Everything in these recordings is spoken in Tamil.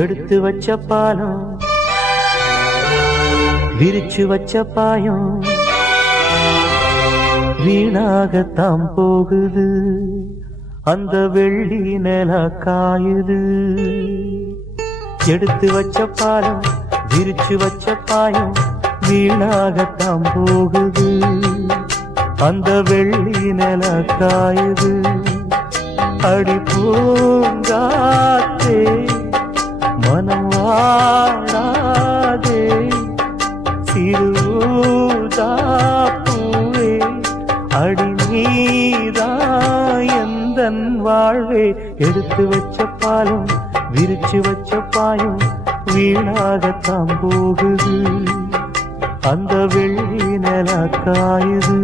எடுத்து வச்ச பாலம் விரிச்சு வச்ச பாயம் வீணாகத்தான் போகுது அந்த வெள்ளி நில காயுது. எடுத்து வச்ச பாலம் விரிச்சு வச்ச பாயம் வீணாகத்தான் போகுது அந்த வெள்ளி நில காயுது. அடி பூங்காத்தே மனம் வாழாதே சிறுதாப்பூவே அடி நீதான் எந்தன் வாழ்வே. எடுத்து வச்ச பாலம் விரிச்சு வச்ச பாயம் வீணாகத்தான் போகுது அந்த வெள்ளி நில காயுது.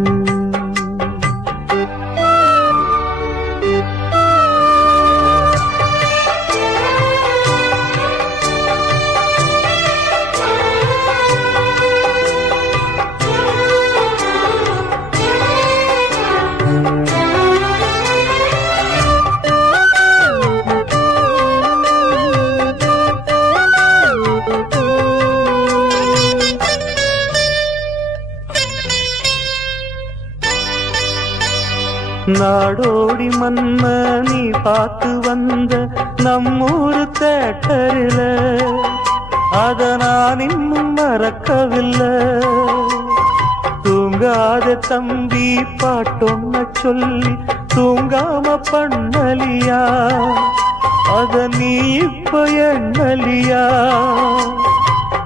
நாடோடி மன்ன நீ பார்த்து வந்த நம்மூரு தேட்டரில அத நான் இன்னும் மறக்கவில்லை. தூங்காத தம்பி பாட்டொன்ன சொல்லி தூங்காம பண்ணலியா அத நீ இப்ப எண்ணலியா.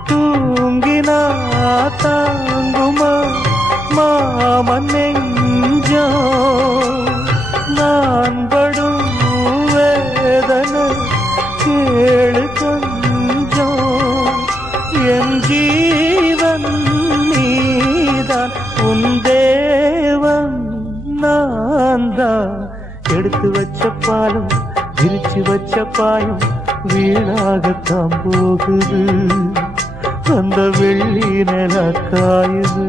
தூங்கினா தாங்குமா மாமன் நெஞ்சோ நான் படும் வேதனை கேளு கொஞ்சம். என் ஜீவன் நீதான் உன் தேவன் நான் தான். எடுத்து வச்ச பாலம் விரிச்சு வச்ச பாயம் வீணாகத்தான் போகுது அந்த வெள்ளி நில காயுது.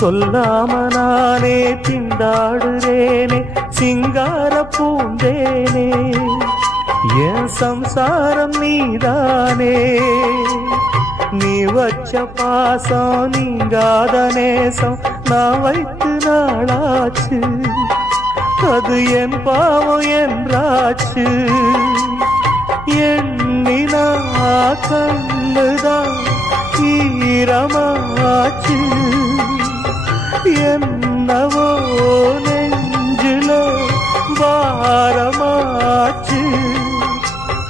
சொல்லாம நானே திண்டாடுறேனே சிங்கார பூந்தேனே என் சம்சாரம் நீதானே. நீ வச்ச பாசம் நீங்காத நேசம் நான் வைத்து நாளாச்சு அது என் பாவம் என்றாச்சு. எண்ணினா கண்ணுதான் ஈரமாச்சு என்னவோ நெஞ்சில வாரமாச்சு.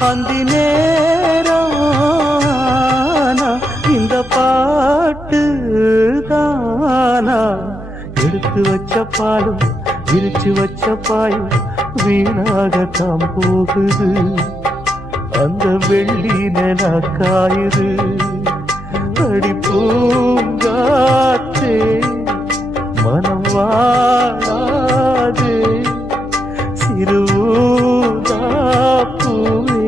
அந்தி நேரம் இந்த பாட்டு தானா. எடுத்து வச்ச பாலும் விரிச்சு வச்ச பாயும் வீணாகத்தான் போகுது அந்த வெள்ளி நில காயுது. அடி பூங்காத்தே மனம் வாழாதே சிறுதாப்பூவே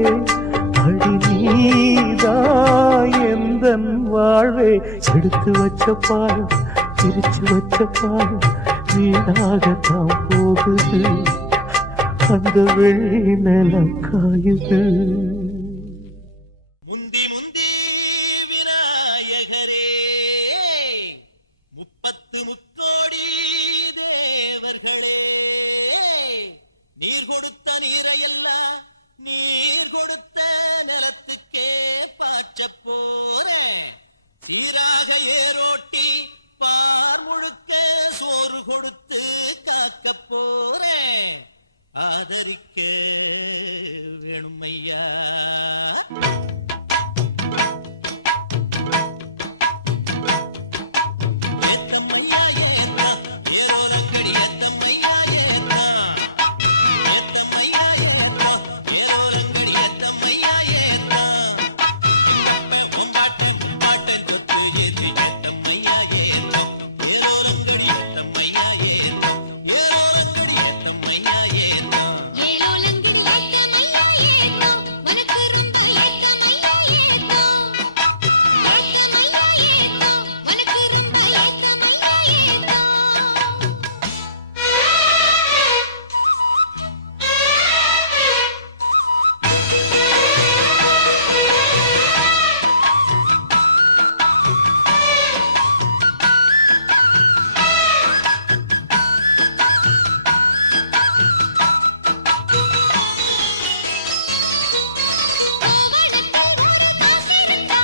அடி நீதான் எந்தன் வாழ்வே. எடுத்து வச்ச பாலும் பிரிச்சு வச்ச பாலும் வீணாகத்தான் போகுது அந்த வெள்ளி நில காயுது. முந்தி முந்தி விநாயகரே 30 முக்கோடி தேவர்களே நீர் கொடுத்த நீரையெல்லாம் நீர் கொடுத்த நிலத்துக்கே பாய்ச்ச போறேன். சீராக ஏரோட்டி பார் முழுக்க சோறு கொடுத்து காக்க போறேன். ஆதரிக்க வேணுமையா ஏத்தம்மையா ஏத்தம் ஏரோலங்கடி ஏத்தம்மையா ஏத்தம் ஏத்தம்மையா ஏத்தம் ஏரோலங்கடி ஏத்தம்மையா ஏத்தம் எங்கப்ப ஒம்பாட்ட முப்பாட்டன் சொத்து எது ஏத்தம்மையா ஏத்தம் ஏரோலங்கடி ஏத்தம்மையா ஏத்தம் ஏரோலங்கடி ஏத்தம்மையா ஏத்தம் ஏலோலங்கிடி ஏத்தமையா ஏத்தோ உனக்கு ரொம்ப ஏத்தமையா ஏத்தோ ஏத்தமையா ஏத்தோ உனக்கு ரொம்ப ஏத்தமையா ஏத்தோ கோவணத்தில் ஒரு காசிருந்தா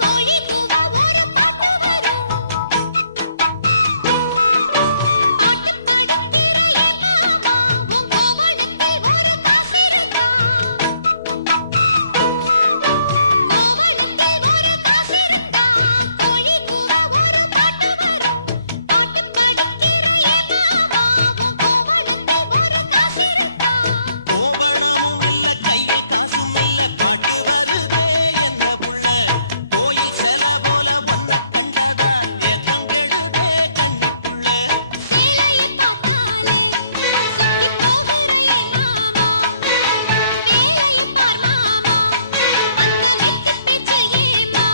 கோழி கூவ ஒரு பாட்டு வரும் பாட்டு படிக்கிற என் மாமா உன் கோவணத்தில் ஒரு காசிருந்தா கோவணத்தில் ஒரு காசிருந்தா கோழி கூவ ஒரு பாட்டு வரும் பாட்டு படிக்கிற என் மாமா உன் கோவணத்தில் ஒரு காசிருந்தா கோவணமும் இல்ல கையில் காசும் இல்ல பாட்டு வருதே என்ன புள்ள கோயில் செல போல ஒன்ன கண்டதால் ஏத்தம் கெடுதே கண்ணி புள்ள சேலையை பார்த்தாலே சொக்கி போகிற என் மாமா வேலையை பார் மாமா அந்த வெட்டி பேச்சு ஏமா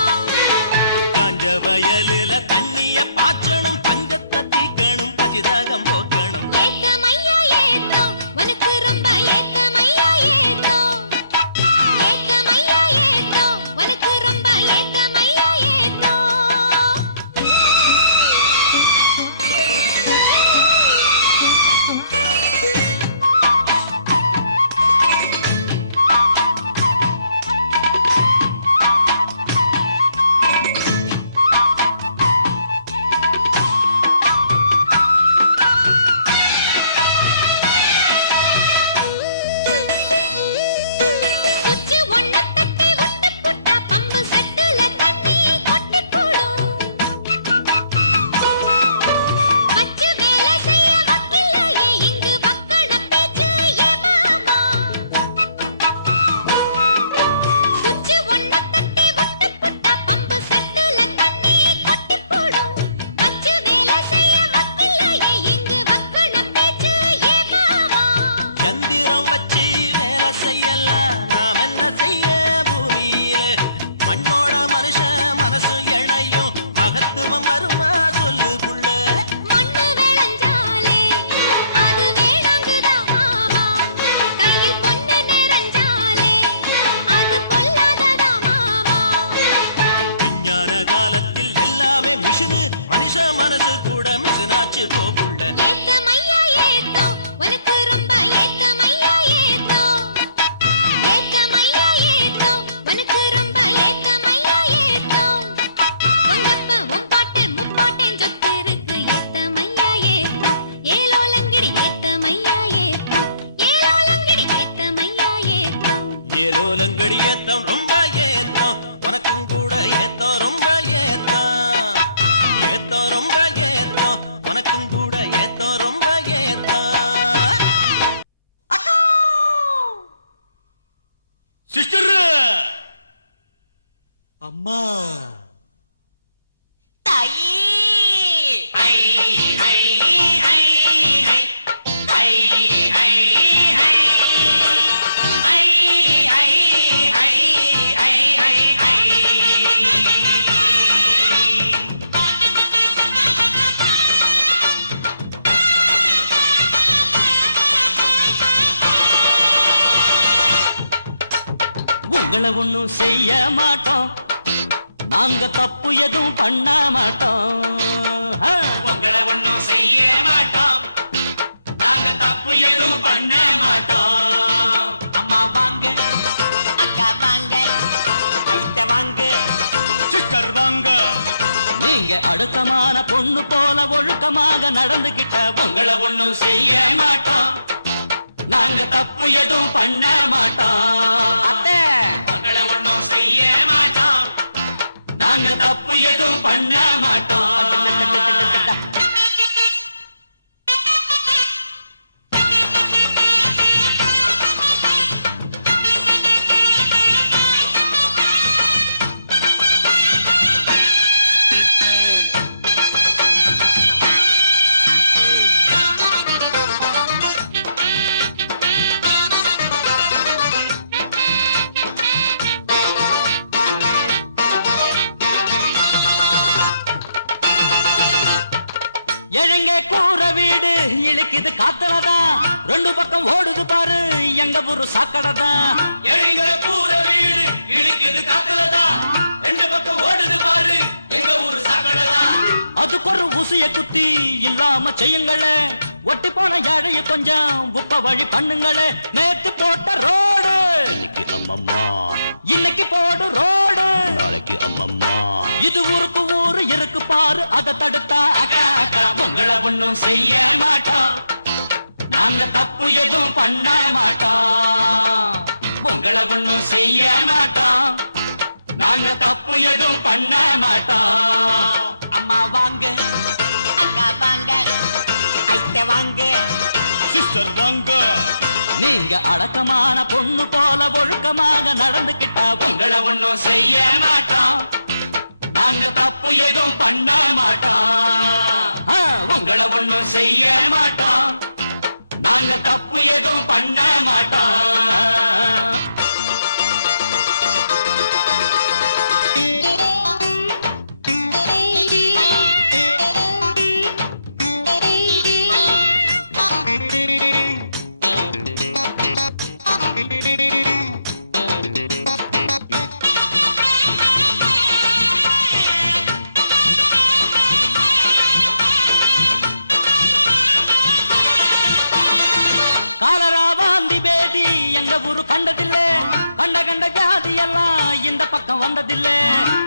காஞ்ச வயலில தண்ணிய பாய்ச்சணும் பஞ்சத்தை தீக்கணும் பசிதாகம் போக்கணும் ஏத்தமையா ஏத்தோ உனக்கு ரொம்ப ஏத்தமையா ஏத்தோ ஏத்தமையா ஏத்தோ உனக்கு ரொம்ப ஏத்தமையா ஏத்தோ குச்சி ஒன்ன தட்டி விட்டு புட்டா பம்பு செட்டுல தண்ணி கொட்டி போடும் வச்சு வேலை செய்ய வக்கில்லையே இங்கு வக்கண பேச்சு ஏ மாமா குச்சி ஒன்ன தட்டி விட்டு புட்டா பம்பு செட்டுல தண்ணி கொட்டி போடும் வச்சு வேலை செய்ய வக்கில்லையே இங்கு வக்கண பேச்சு ஏ மாமா சந்திரம் வச்சு வேலை செய்யலாம் நாம் என்ன செய்ய பூமியில மண்ணோட மனுஷன் மனசு இணையும் மகத்துவம் வருமா சொல்லு புள்ள மண்ணு விளைஞ்சாலே அது வேணாங்குதா மாமா கையில் பொண்ணு நிறைஞ்சாலே அது பொல்லாததா மாமா விஞ்ஞான காலத்தில் எல்லாமே மிஷினு மனுஷ மனசு கூட மிஷினாச்சு போகுள்ள ஏத்தமையா ஏத்தோ உனக்கு ரொம்ப ஏத்தமையா ஏத்தோ ஏத்தமையா ஏத்தோ உனக்கு ரொம்ப ஏத்தமையா ஏத்தோ உங்கப்ப உன் பாட்டு முப்பாட்டேன் சொத்து இருக்கு ஏத்தமையா ஏத்தோ ஏலோலங்கிடி ஏத்தமையா ஏத்தோ ஏலோலங்கிடி ஏத்தமையா ஏத்தோ ஏலோலங்கடி ஏத்தம் ரொம்ப ஏத்தம் உனக்கும் கூட ஏத்தம் ரொம்ப ஏத்தம் ஏத்தம் ரொம்ப ஏத்தம் உனக்கும் கூட ஏத்தம் ரொம்ப ஏத்தம் சிஸ்டர் அம்மா தாயி ஐ ஐ ஐ ஐ ஐ ஐ ஐ உங்களை ஒண்ணும் செய்ய மாட்டோம் நாங்க தப்பு எதுவும் பண்ண மாட்டோம் உங்களை ஒண்ணும் செய்ய மாட்டோம் நாங்க தப்பு எதுவும் பண்ண மாட்டோம் அம்மா வாங்க அக்கா வாங்க ஐட்ட வாங்க சிஸ்டர் வாங்க நீங்க அடுக்கமான பொண்ணு போல ஒழுக்கமாக நடந்துகிட்ட உங்களை ஒண்ணும் செய்ய மாட்டோம் நாங்க தப்பு எதுவும் பண்ண மாட்டோம் அத்தை உங்களை ஒண்ணும் செய்ய மாட்டோம் நாங்க தப்பு எதுவும் பண்ண மாட்டோம் கிழங்க கூற வீடு இழுக்குது காத்தலதான், ரெண்டு பக்கம் ஓடுது பாரு எங்க ஊரு சாக்கடைதான். எழிங்க கூற வீடு இழுக்குது காத்தலதான், ரெண்டு பக்கம் ஓடுது பாரு எங்க ஊரு சாக்கடைதான். அதுக்கு ஒரு ஊசிய குத்தி இல்லாம செய்யுங்களே, ஒட்டி போன ஏழைய கொஞ்சம் உப்ப வழி பண்ணுங்களே. நேத்து போட்ட ரோடு இன்னைக்கு அம்மம்மா, இன்னைக்கு போடு ரோடு நாளைக்கு அம்மம்மா. இது ஊருக்கு ஊரு இருக்கு பாரு, அதை தடுத்தா அக்கா அக்கா உங்களை ஒண்ணும் செய்ய மாட்டோம், நாங்க தப்பு எதுவும் பண்ண மாட்டோம். உங்களை ஒண்ணும் செய்ய மாட்டோம், நாங்க தப்பு எதுவும் பண்ண மாட்டோம். அம்மா வாங்க, அக்கா வாங்க, ஐட்ட வாங்க, சிஸ்டர் வாங்க. நீங்க அடக்கமான பொண்ணு போல ஒழுக்கமாக நடந்துக்கிட்டா உங்களை ஒண்ணும் செய்ய மாட்டோம், நாங்க தப்பு எதுவும் பண்ண மாட்டோம். உங்களை ஒண்ணும் செய்ய மாட்டோம், நாங்க தப்பு எதுவும் பண்ண மாட்டோம். காலரா வாந்தி பேதி எங்க ஊரு கண்டதில்லை, கண்ட கண்ட ஜாதி எல்லாம் இந்த பக்கம் வந்ததில்லை.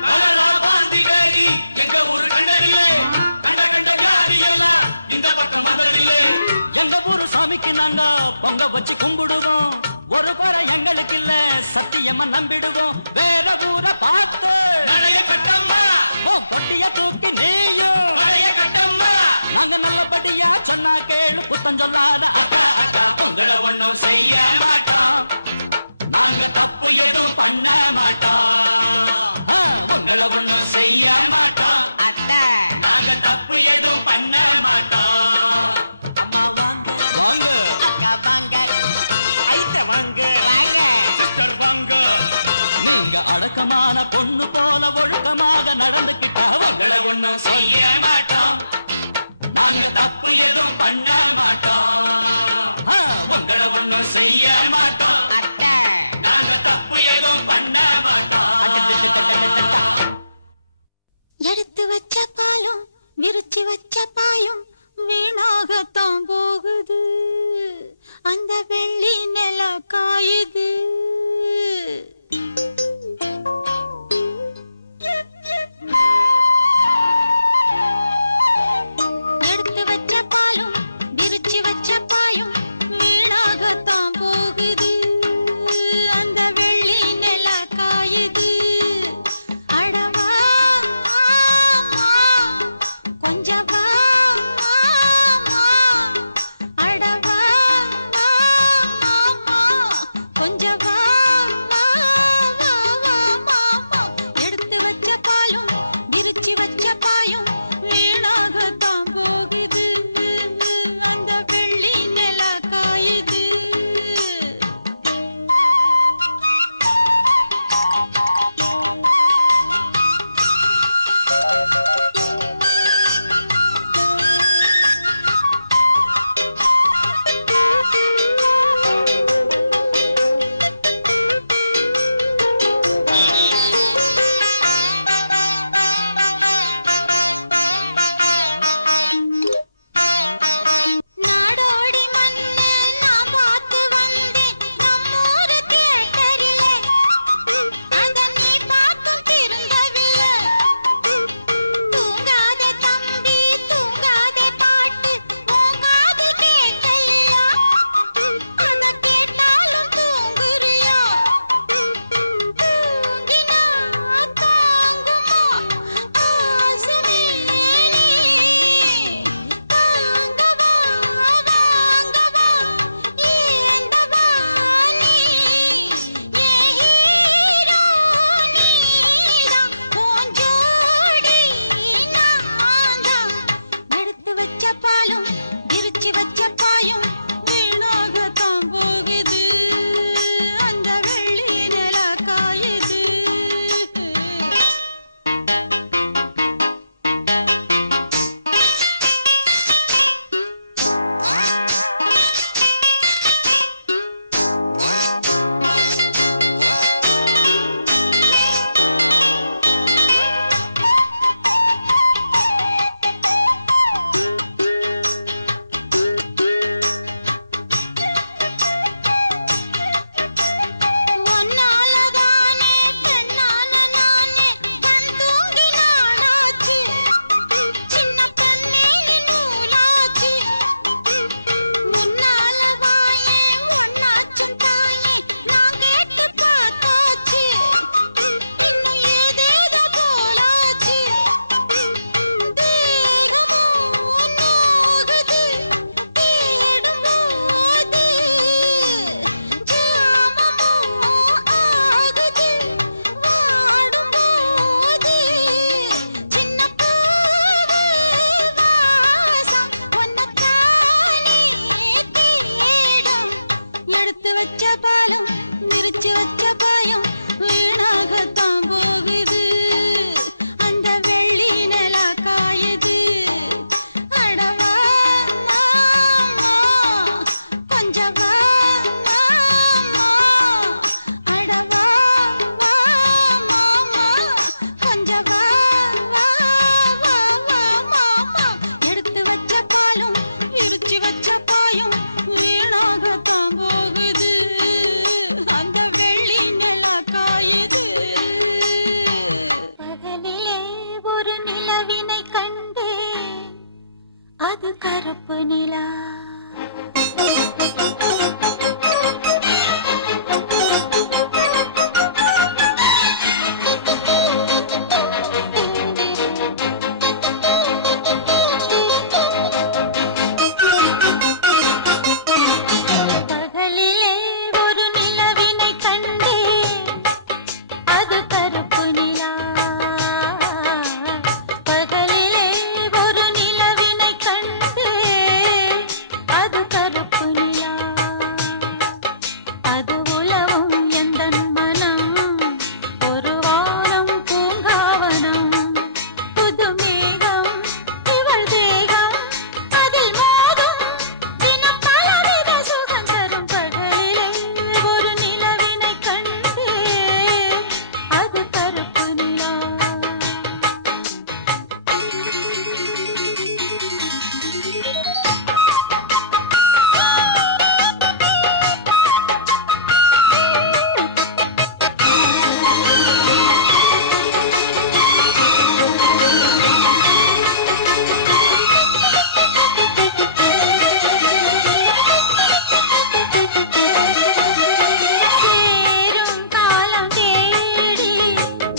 கலரா வாந்தி பேதி எங்க ஊரு கண்டதில்லை, கண்ட கண்ட ஜாதி எல்லாம் இந்த பக்கம் வந்ததில்லை. எங்க ஊரு சாமிக்கு நாங்க பொங்க வச்சு கும்பிடுவோம், ஒரு குறை எங்களுக்கு இல்ல சத்தியமா நம்பிடுவோம். வேற ஊரை பார்த்து நடைய கட்டம்மா, கொட்டிய தூக்கி நீயும் நடைய கட்டம்மா. நாங்க நல்லபடியா சொன்னா கேளு, குத்தம் சொல்லாத அக்கா அக்கா உங்களை ஒண்ணும் செய்ய மாட்டோம், நாங்க தப்பு எதுவும் பண்ண மாட்டோம். உங்களை ஒண்ணும் செய்ய மாட்டோம் அத்தை, நாங்க தப்பு எதுவும் பண்ண மாட்டோம். அம்மா வாங்க, வாங்க, அக்கா வாங்க, ஐட்ட வாங்க, வாங்க, சிஸ்டர் வாங்க. நீங்க அடக்கமான பொண்ணு போல ஒழுக்கமாக நடந்துக்கிட்டா உங்களை ஒண்ணும் செய்ய மாட்டோம், நாங்க தப்பு எதுவும் பண்ண மாட்டோம். உங்களை ஒண்ணும் செய்ய மாட்டோம், அத்தை, நாங்க தப்பு எதுவும் பண்ண மாட்டோம். எடுத்து வச்ச பாலும் விரிச்சு வச்ச பாயும் வீணாகத்தான் போகுது, அந்த வெள்ளி நில காயுது. எடுத்து வச்ச பாலும் விரிச்சு வச்ச பாயும் வீணாகத்தான் போகுது, அந்த வெள்ளி நில காயுது. அடவா கொஞ்சம் வா, அடவா கொஞ்சம் வா, எடுத்து வச்ச பாலும் விரிச்சு வச்ச பாயும் வீணாகத்தான் போகுது, அந்த வெள்ளி நில காயுது. நாடோடி மண்ணு நான் பார்த்து வந்தேன் நம்மூரு தியேட்டரிலே, அத நீ பார்த்தும் திருந்தவில்லை. தூங்காதே தம்பி தூங்காதே பாட்டு உன் காதில் கேட்கலையா, அத கேட்டாலும் தூங்குறியா, தூங்கினா தாங்குமா ஆசமே நீ, தாங்கவா வாங்கவா ஏந்தவா நீ, ஏ ஹீரோ நீதான், உன் ஜோடி நான்தான். எடுத்து வச்ச பாலும் விரிச்சு வச்ச பாயும் வீணாகத்தான் போகுது, அந்த வெள்ளி நில காயுது. அது கருப்பு நிலா. பகலிலே ஒரு நிலவினை கண்டேன், அது கருப்பு நிலா. பகலிலே ஒரு நிலவினை கண்டேன், அது கருப்பு நிலா. அது உலவும் எந்தன் மனம், ஒரு வானம் பூங்காவனம். புது மேகம் இவள் தேகம், அதில் மோதும் தினம் பலவித சுகம் தரும். பகலிலே ஒரு நிலவினை கண்டேன், அது கருப்பு நிலா. சேரும் காலம் தேடி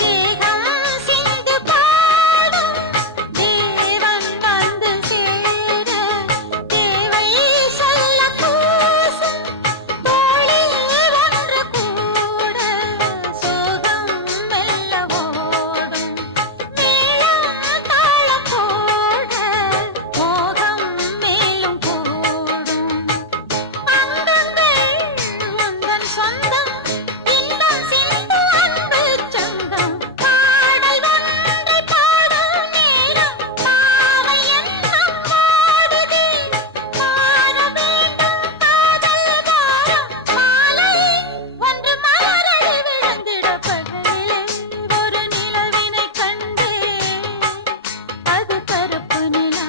தேகம் சிந்து பாடும். தேவன் வந்து சேர தேவை சொல்ல கூசும். தோளில் ஒன்று கூட சோகம் மெல்ல ஓடும். மேளம் தாளம் போட மோகம் மேலும் கூடும். அங்கங்கள் உந்தன் சொந்தம், இன்பம் சிந்து அன்பு சங்கம். பாடல் ஒன்றை பாடும் நேரம் பாவை எண்ணம் ஓடுதே. பாட வேண்டும் காதல் பாரம், மாலை ஒன்று மலரடி விழுந்திட. பகலிலே ஒரு நிலவினை கண்டேன், அது கருப்பு நிலா.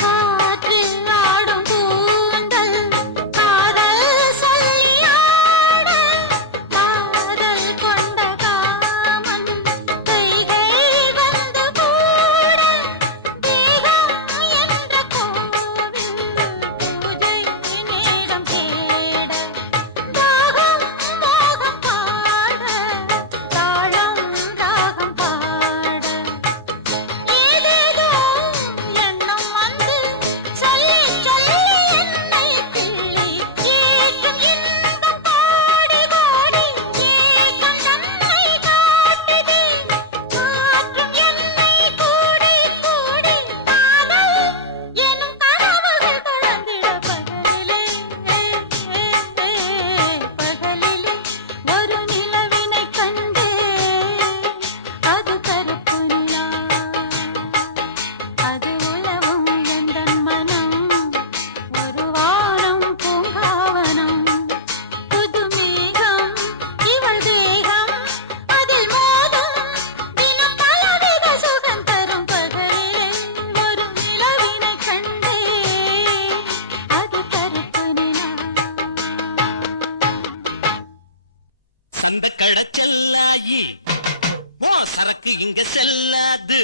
காற்றில் ஆடும் கூந்தல் காதல் சொல்லி ஆட. காதல் கொண்ட காமன் கைகள் வந்து கூட. தேகம் என்ற கோவில் பூஜை நேரம் தேட. தாகம் மோகம் பாட, தாளம் ராகம் பாட. ஏதேதோ எண்ணம் வந்து சொல்லி சொல்லி என்னை கிள்ளி ஏற்றும் இன்பம் கோடி கோடி. ஏக்கம் தன்னை காட்டுதே, காற்றும் என்னை கூடி கூடி. காதல் எனும் கனவுகள் கலந்திட. பகலிலே பகலிலே ஒரு நிலவினை கண்டேன், அது கருப்பு நிலா. அது உலவும் எந்தன் மனம், ஒரு வானம் பூங்காவனம். புது மேகம் இவள் தேகம், அதில் மோதும் தினம் பலவித சுகம் தரும். பகலிலே ஒரு நிலவினை கண்டேன், அது கருப்பு நிலா. சந்த கடை செல்லாயி, ஓ சரக்கு இங்க செல்லாது.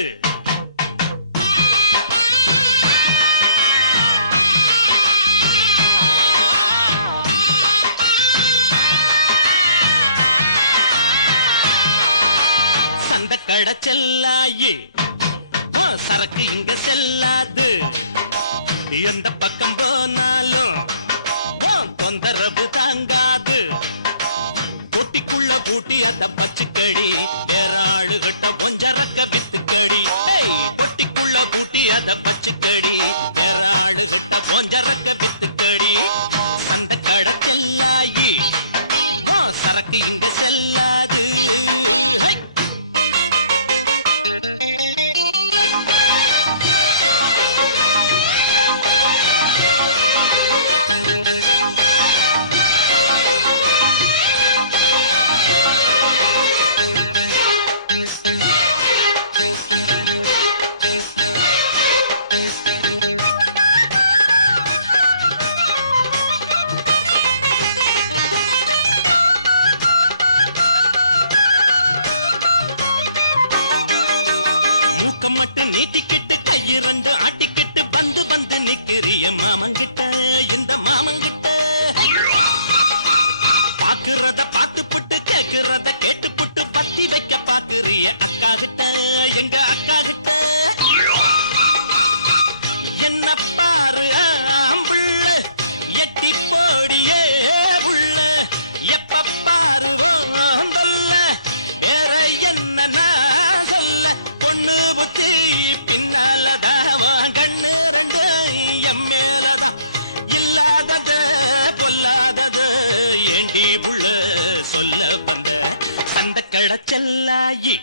சந்த கடை செல்லாயி, ஓ சரக்கு இங்க செல்லாது. எந்த பக்கம் போனாலும் ஓ தொந்தரவு தாங்காது. பொட்டிக்குள்ள பூட்டி அத பச்சுக்கடி, வேற ஆளுகிட்ட ஒஞ்சரக்க வித்துக்கடி. ஹேய், பொட்டிக்குள்ள பூட்டி அத பச்சுக்கடி, வேற ஆளுகிட்ட ஒஞ்சரக்க வித்துக்கடி. சந்த கடை செல்லாயி உன் சரக்கு இங்க செல்லாது ஹை! மூக்கம் மட்டும் நீட்டிக்கிட்டு கையிரண்டு ஆட்டிக்கிட்டு வந்து வந்து நிக்கிறிய மாமங்கிட்ட இந்த மாமங்கிட்ட பாக்குறத பார்த்து புட்டு கேக்குறத கேட்டு புட்டு பத்தி வைக்க பாக்குறிய அக்கா கிட்ட எங்க அக்கா கிட்ட என்ன பாரு ஆம்புள்ள எட்டி போடியே உள்ள எப்ப பாருவோம் தொல்ல வேற என்ன நான் சொல்ல பொண்ணு புத்தி பின்னாலதான் கண்ணு ரெண்டு எம் மேலதான் இல்லாதது பொல்லாதது ஏண்டி புள்ள சொல்ல வந்த சந்த கடை செல்லாயி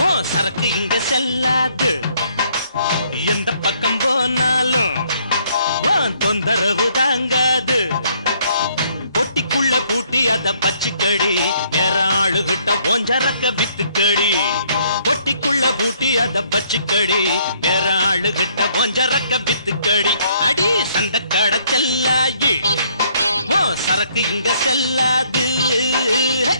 ஓ சரக்கு இங்க செல்லாது எந்த பக்கம் போனாலும் தொந்தரவு தாங்காது பொட்டிக்குள்ள பூட்டி அத பச்சுக்கடி வேற ஆளுகிட்ட ஓஞ்சரக்க வித்துக்கடி பொட்டிக்குள்ள பூட்டி அத பச்சுக்கடி வேற ஆளுகிட்ட ஓஞ்சரக்க வித்துக்கடி அடி சந்த கடை செல்லாயி ஓ சரக்கு இங்க செல்லாது ஹை!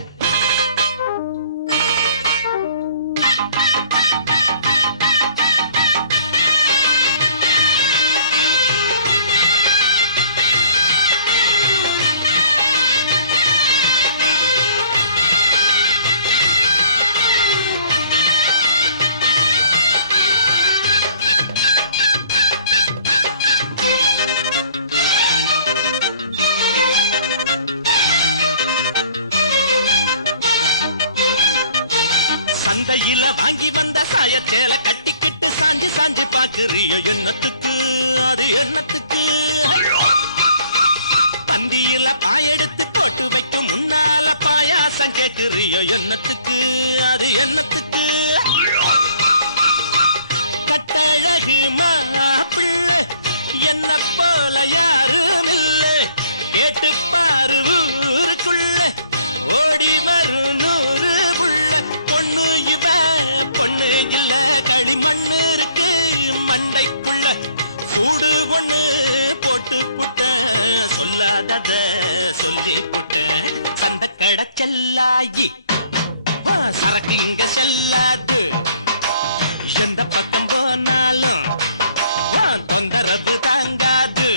சந்தையில வாங்கி வந்த சாயச்சேல கட்டிக்கிட்டு சாஞ்சி சாஞ்சி பாக்குறியோ எண்ணத்துக்கு அது எண்ணத்துக்கு ஹை! பந்தியில பாயெடுத்து போட்டு வைக்கும் முன்னால பாயாசம் கேக்குறியோ எண்ணத்துக்கு அது எண்ணத்துக்கு கட்டழகு மாப்பிள்ளை என்ன போல யாரும் இல்ல கேட்டு பாரு ஊருக்குள்ள ஓடி வரும் 100 புள்ள பொண்ணு இவ பொண்ணு இல்ல களிமண்ணு இருக்கு மண்டைக்குள்ள சூடு ஒண்ணு போட்டு புட்ட சொல்லாதத சொல்லி புட்ட சந்த கடை செல்லாயி வா சரக்கு இங்க செல்லாது எந்த பக்கம் போனாலும் வா தொந்தரவு தாங்காது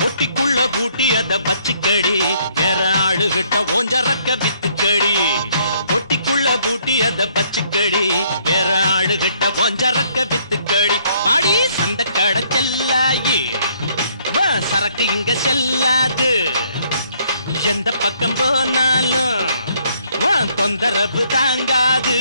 பொட்டிக்குள்ள பூட்டி அத பச்சுக்கடி வேற ஆளுகிட்ட ஓஞ்சரக்க வித்துக்கடி பொட்டிக்குள்ள பூட்டி அத பச்சுக்கடி வேற ஆளுகிட்ட ஓஞ்சரக்க வித்துக்கடி பாடி சந்த கடை செல்லாயி வா சரக்கு இங்க செல்லாது எந்த பக்கம் போனாலும் வா தொந்தரவு தாங்காது